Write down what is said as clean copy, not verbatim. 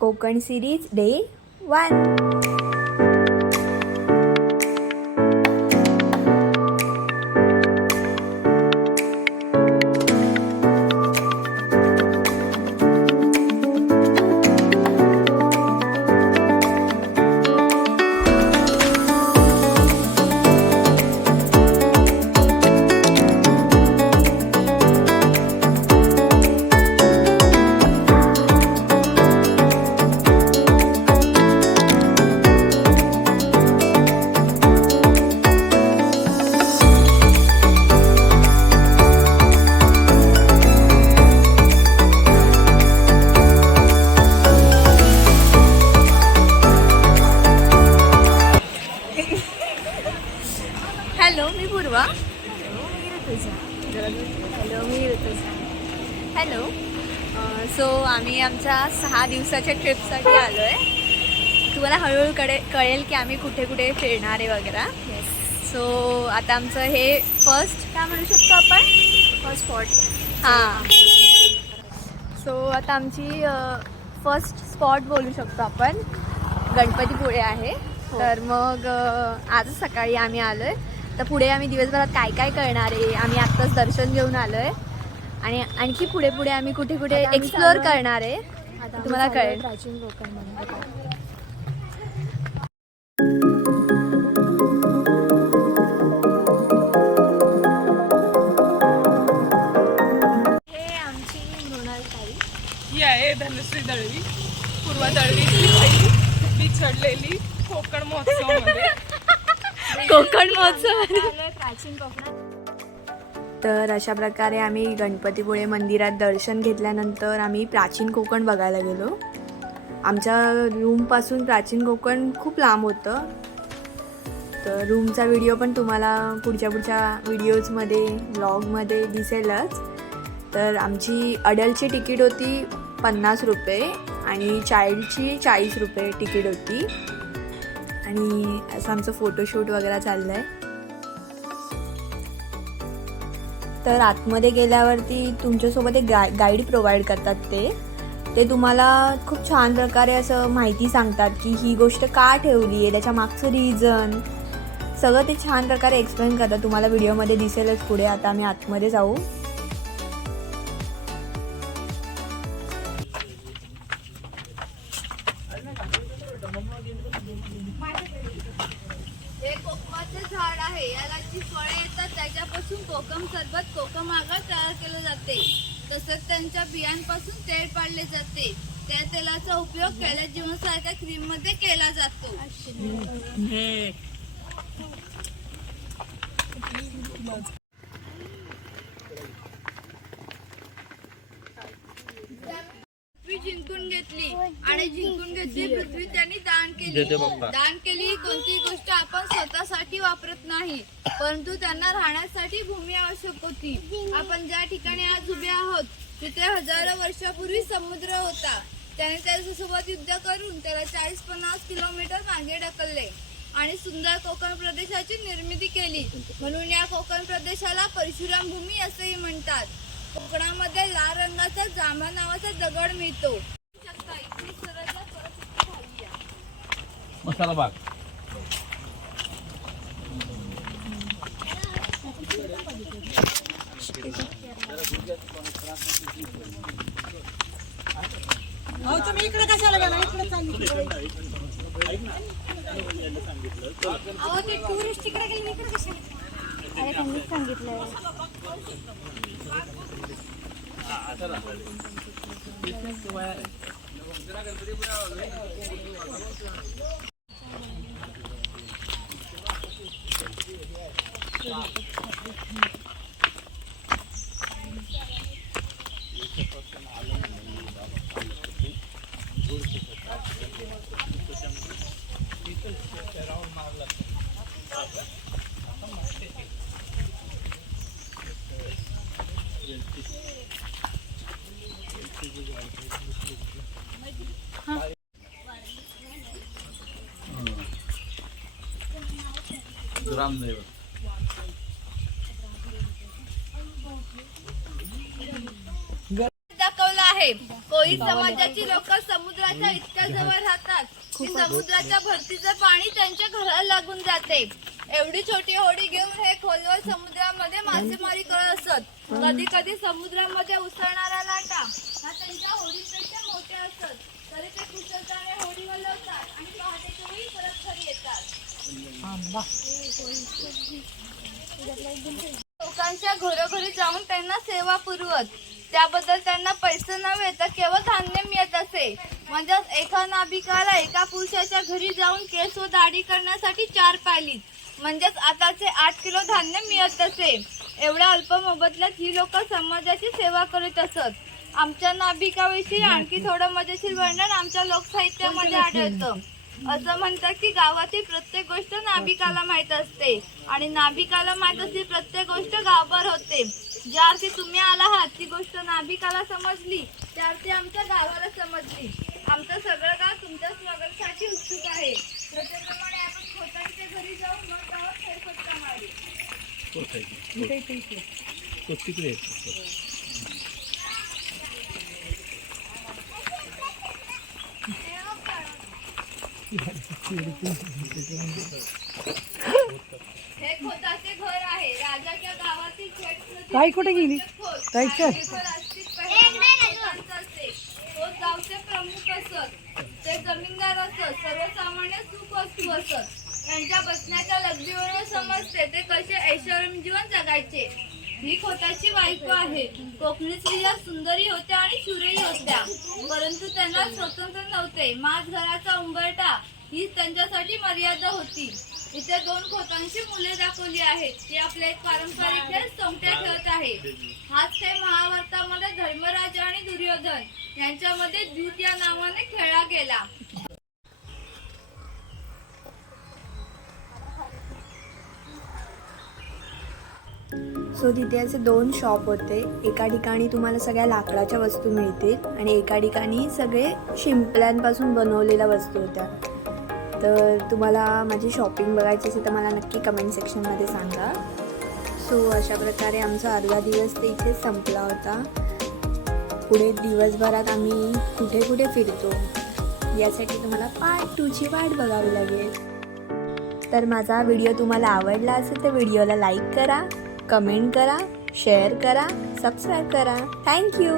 Konkan series day 1। Hello, मी पूर्वा। Hello, मी Rutuja. Hello. So आम्ही आमच्या 6 दिवसाच्या ट्रिपसाठी आलो आहे। तुम्हाला हळूहळू कळेल की आम्ही कुठे कुठे फिरणार आहे वगैरे। सो आता आमचं हे फर्स्ट काय म्हणू शकतो आपण, फर्स्ट स्पॉट। हां, सो आता आमची फर्स्ट स्पॉट बोलू शकतो आपण, गणपतीपुळे आहे। तर मग आजच सकाळी आम्ही आलो आहे। तर पुढे आम्ही दिवसभरात काय काय करणार आहे, आम्ही आत्ताच दर्शन घेऊन आलो आहे आणि आणखी पुढे पुढे आम्ही कुठे कुठे एक्सप्लोअर करणार आहे, तुम्हाला कळेल। प्राचीन कोकण हे आमची मृणाल ताई, ही आहे धनश्री दळवी। पूर्वा दळवीची ती चढलेली कोकण महोत्सवामध्ये। कोकण महोत्सव। प्राचीन कोकणात। तर अशा प्रकारे आम्ही गणपतीपुळे मंदिरात दर्शन घेतल्यानंतर आम्ही प्राचीन कोकण बघायला गेलो। आमच्या रूमपासून प्राचीन कोकण खूप लांब होतं। तर रूमचा व्हिडिओ पण तुम्हाला पुढच्या व्हिडिओजमध्ये व्लॉगमध्ये दिसेलच। तर आमची अडल्टची तिकीट होती 50 रुपये आणि चाइल्डची 40 रुपये तिकीट होती। आणि असं आमचं फोटोशूट वगैरे चाललं आहे। तर आतमध्ये गेल्यावरती तुमच्यासोबत एक गाईड प्रोव्हाइड करतात। ते तुम्हाला खूप छान प्रकारे असं माहिती सांगतात की ही गोष्ट का ठेवली आहे, त्याच्या मागचं रिझन सगळं ते छान प्रकारे एक्सप्लेन करतात। तुम्हाला व्हिडिओमध्ये दिसेलच पुढे। आता आम्ही आतमध्ये जाऊ। हे कोकमाचे झाड आहे, याला जी फळे येतात त्याच्यापासून कोकम सरबत, कोकम आगर तयार केले जाते। तसंच त्यांच्या बियांपासून तेल पाडले जाते। त्या तेलाचा उपयोग कॅलेजिनसारख्या क्रीम मध्ये केला जातो। पृथ्वी जिंकून घेतली आणि जिंकून घेतली पृथ्वी त्यांनी दान केली। दान केली कोणती गोष्ट आपण स्वतःसाठी वापरत नाही, परंतु त्यांना राहण्यासाठी भूमी आवश्यक होती। आपण ज्या ठिकाणी आज उभे आहोत तिथे हजारो वर्षापूर्वी समुद्र होता। त्याने त्याच्यासोबत युद्ध करून त्याला 40-50 किलोमीटर मागे ढकलले आणि सुंदर कोकण प्रदेशाची निर्मिती केली। म्हणून या कोकण प्रदेशाला परशुराम भूमी असेही म्हणतात। कोकणामध्ये लाल रंगाचा जांभा नावाचा दगड मिळतो। मसाला भाग तुम्ही इकडे कशाला गेला? इकडे ते टुरिस्ट तिकडे गेले, इकडे कशाला? अरे त्यांनीच सांगितलं। रामदेव दाखवलं आहे। कोळी समाजाची लोक समुद्राच्या इतक्या जवळ राहतात की समुद्राच्या भरतीचं पाणी त्यांच्या घराला लागून जाते. एवढी छोटी होडी घेऊन हे खोलवर समुद्रामध्ये मासेमारी करत असत. कधी कधी समुद्रामध्ये उसळणारा लाटा हा त्यांच्या होडीपेक्षा मोठे असत, तरी ते कुशलताने होडी वळवतात आणि पहाटेच्या वेळी परत घरी येतात. लोकांच्या घरोघरी जाऊन त्यांना सेवा पुरवत. त्याबद्दल त्यांना पैसे नव्हे तर केवळ धान्य मिळत असे. म्हणजेच एका नाभिकाला एका पुरुषाच्या घरी जाऊन केस व दाढी करण्यासाठी 4 पायली म्हणजेच आताचे 8 किलो धान्य मिळत असे. एवढ्या अल्प मोबदल्यात ही लोक समाजाची सेवा करीत असत. आमच्या नाभिकाविषयी आणखी थोडं मजेशीर वर्णन आमच्या लोकसाहित्यामध्ये आढळतं. असं म्हणतात की गावातील प्रत्येक गोष्ट नाभिकाला माहीत असते आणि नाभिकाला माहीत असलेली प्रत्येक गोष्ट गावभर होते. ज्या अर्थी तुम्ही आला आहात ती गोष्ट नाभिकाला समजली, त्या अर्थी आमच्या गावाला समजली. आमचं सगळं गाव तुमच्या स्वागतासाठी उत्सुक आहे. प्रत्येकाप्रमाणे आपण खोतांच्या घरी जाऊन मग गावात फेरफटका मारू. हे खोताचे घर आहे. राजाच्या गावातील ताई कुठे गेली? ताई चल. खोत गावचे प्रमुख असत, ते जमीनदार असत, सर्वसामान्य सुखवस्तू असत. त्यांच्या बसण्याच्या लगबीवरून समजते ते कसे ऐश्वर्य जीवन जगायचे. ही खोताची बायको आहे. कोकणी स्त्रिया सुंदरी होत्या आणि शूरही होत्या, परंतु त्यांना स्वतंत्र नव्हते. माज घराचा उंबरठा ही त्यांच्यासाठी मर्यादा होती. इथे 2 खोतांची मुले दाखवली आहेत. ती आपले एक पारंपरिक खेळ सोंगट्या खेळत आहे. हाच खेळ महाभारतामध्ये धर्मराज आणि दुर्योधन यांच्यामध्ये द्यूत या नावाने खेळला गेला. सो तिथे असे 2 शॉप होते. एका ठिकाणी तुम्हाला सगळ्या लाकडाच्या वस्तू मिळतील आणि एका ठिकाणी सगळे शिंपल्यांपासून बनवलेल्या वस्तू होत्या. तर तुम्हाला माझी शॉपिंग बघायची असेल तर मला नक्की कमेंट सेक्शनमध्ये सांगा. सो अशा प्रकारे आमचा अर्धा दिवस ते इथे संपला होता. पुढे दिवसभरात आम्ही कुठे कुठे फिरतो यासाठी तुम्हाला पार्ट 2ची वाट बघावी लागेल. तर माझा व्हिडिओ तुम्हाला आवडला असेल तर व्हिडिओला लाईक करा, कमेंट करा, शेअर करा, सबस्क्राईब करा. थँक्यू.